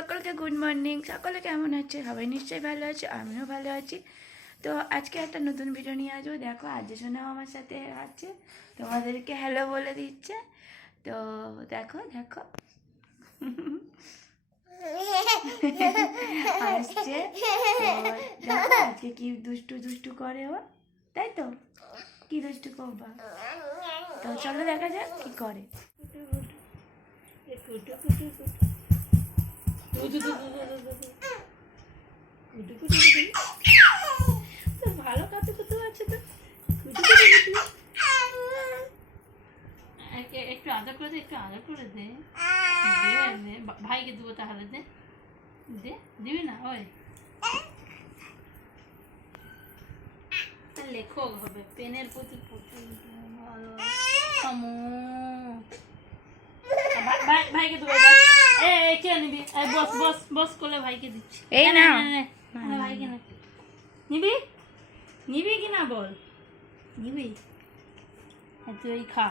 সবাইকে good morning সকলে কেমন আছে? সবাই নিশ্চয়ই ভালো আছে, আমিও ভালো আছি। তো আজকে একটা নতুন ভিডিও নিয়ে আসব। দেখো আজ সোনাও আমার সাথে আছে। তোমাদেরকে হ্যালো বলে দিচ্ছে। তো দেখো দেখো। আসছে। দেখো, আজকে কি দুষ্টু দুষ্টু করে ও। তাই তো? কি দুষ্টু করবা? তো চলো দেখা যাক কি করে। তো ভালো কাতু কুতু আছে তো একটু আদর করে দে একটু আদর করে দে ভাইকে দেবো তাহলে দে দে দিবি না ওই লেখক হবে পেনের প্রতি প্রচুর ভালো ভাইকে দেবো এই বস বস বস করলে ভাইকে দিচ্ছি। এই নে, নিবি? নিবি কি না বল? নিবি? তুই খা।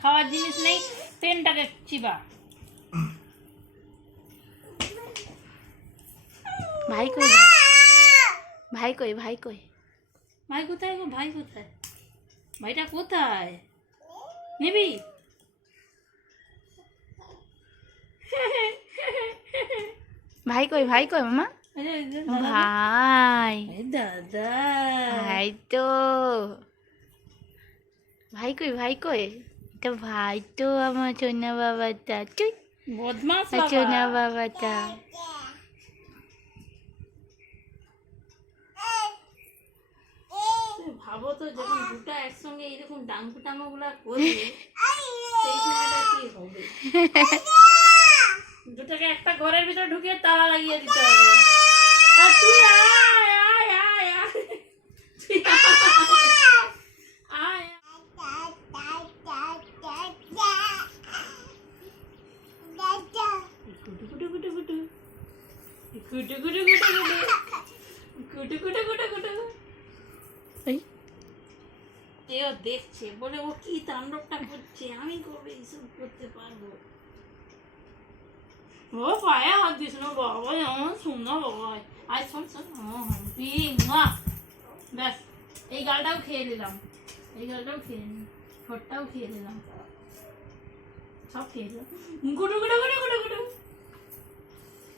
খাওয়ার জিনিস নেই পেনটাকে চিবা। ভাই কই? ভাই কই ভাই কই? ভাই কোথায় গো? ভাই কোথায়? ভাইটা কোথায়? নিবি? ভাই কই ভাই কই মামা। ভাই। দাদা। ভাই তো। ভাই কই ভাই কই? তো ভাই তো আমার সোনা বাবাটা। তুই বদমাস সোনা বাবাটা। ভাবো তো যখন দুটা একসঙ্গে এরকম ডাঙ্গু টাঙ্গু গুলা করবে সেই সময়টা কি হবে? দুটাকে একটা ঘরের ভিতরে ঢুকিয়ে তালা লাগিয়ে দিতে হবে। আর তুই আয় আয় আয় আয়। কুটু কুটু কুটু কুটু কুটু। কুটু কুটু কুটু কুটু। কুটু কুটু কুটু এই। এও দেখছে বলে ও কি তাণ্ডবটা করছে? আমি কবে এইসব করতে পারব? ও পায়ে হাত দিস না বাবা আমার শোনা বাবা আয় শোন শোন মা ব্যাস এই গালটাও খেয়ে নিলাম এই গালটাও খেয়ে নিলাম ঠোঁটটাও খেয়ে নিলাম সব খেয়ে নিলাম গুটু গুটু গুটু গুটু গুটু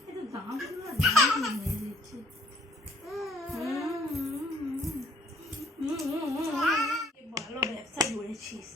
এটা দাঁতগুলো দাঁত মেরে দিচ্ছে ভালো ব্যবসা করেছিস।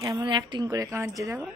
কেমন অ্যাক্টিং করে কাঁদছে দেখো।